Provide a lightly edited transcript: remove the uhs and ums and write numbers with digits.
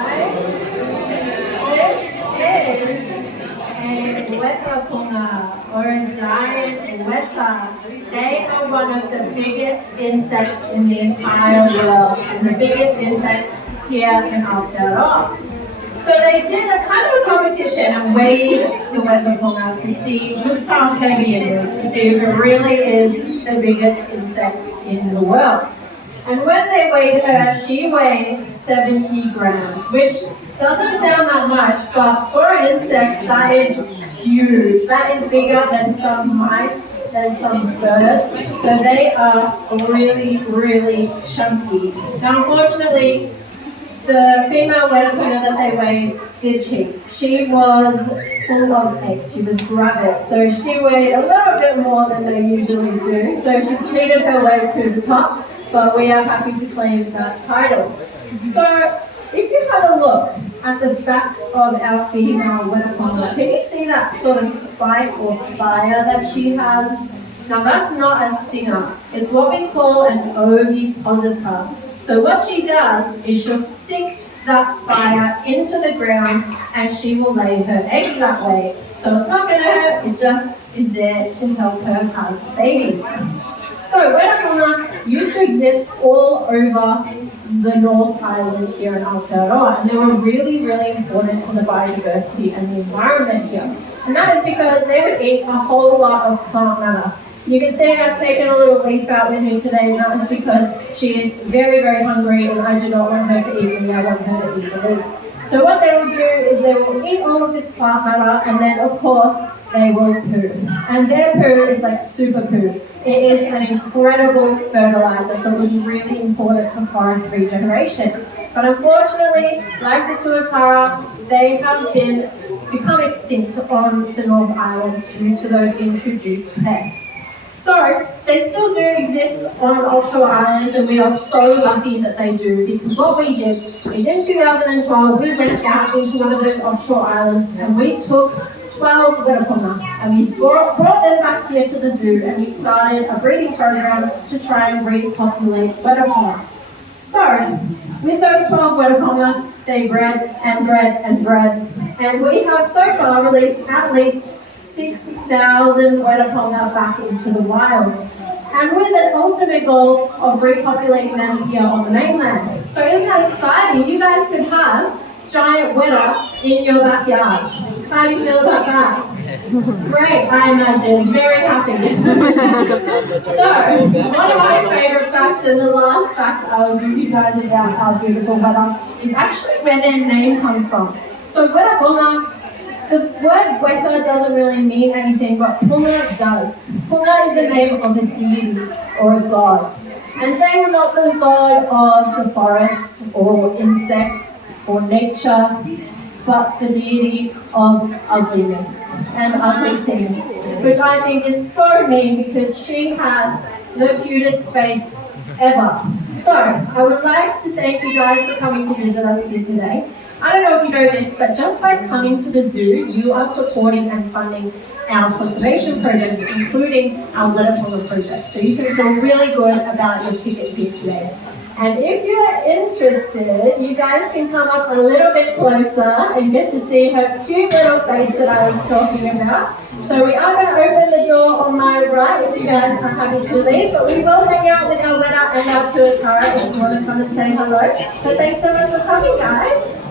This is a Weta puma, or a giant Weta. They are one of the biggest insects in the entire world, and the biggest insect here in Aotearoa. So they did a kind of a competition and weighed the Weta puma to see just how heavy it is, to see if it really is the biggest insect in the world. And when they weighed her, she weighed 70 grams, which doesn't sound that much, but for an insect, that is huge. That is bigger than some mice, than some birds. So they are really, really chunky. Now, unfortunately, the female Weta that they weighed did cheat. She was full of eggs. She was gravid. So she weighed a little bit more than they usually do. So she cheated her way to the top, but we are happy to claim that title. So if you have a look at the back of our female Weta, can you see that sort of spike or spire that she has? Now that's not a stinger. It's what we call an ovipositor. So what she does is she'll stick that spire into the ground and she will lay her eggs that way. So it's not going to hurt, it just is there to help her have babies. So Weta used to exist all over the North Island here in Aotearoa, and they were really, really important to the biodiversity and the environment here. And that is because they would eat a whole lot of plant matter. You can see I've taken a little leaf out with me today, and that is because she is very, very hungry and I do not want her to eat me, I want her to eat the leaf. So what they will do is they will eat all of this plant matter, and then of course they will poo. And their poo is like super poo. It is an incredible fertilizer, so it was really important for forest regeneration. But unfortunately, like the tuatara, they have become extinct on the North Island due to those introduced pests. So they still do exist on offshore islands, and we are so lucky that they do, because what we did is in 2012 we went out into one of those offshore islands and we took 12 Weta and we brought them back here to the zoo, and we started a breeding program to try and repopulate Weta. So with those 12 Weta, they bred and bred and bred, and we have so far released at least 6,000 Weta back into the wild, and with an ultimate goal of repopulating them here on the mainland. So isn't that exciting? You guys could have giant Weta in your backyard. How do you feel about that? Great, I imagine. Very happy. So, one of my favorite facts, and the last fact I will give you guys about our beautiful Weta, is actually where their name comes from. So Weta, the word Weta doesn't really mean anything, but Punga does. Punga is the name of a deity or a god. And they were not the god of the forest or insects or nature, but the deity of ugliness and ugly things, which I think is so mean because she has the cutest face ever. So I would like to thank you guys for coming to visit us here today. I don't know if you know this, but just by coming to the zoo, you are supporting and funding our conservation projects, including our Weta project. So you can feel really good about your ticket here today. And if you're interested, you guys can come up a little bit closer and get to see her cute little face that I was talking about. So we are going to open the door on my right if you guys are happy to leave, but we will hang out with our Weta and our tuatara if you want to come and say hello. But thanks so much for coming, guys.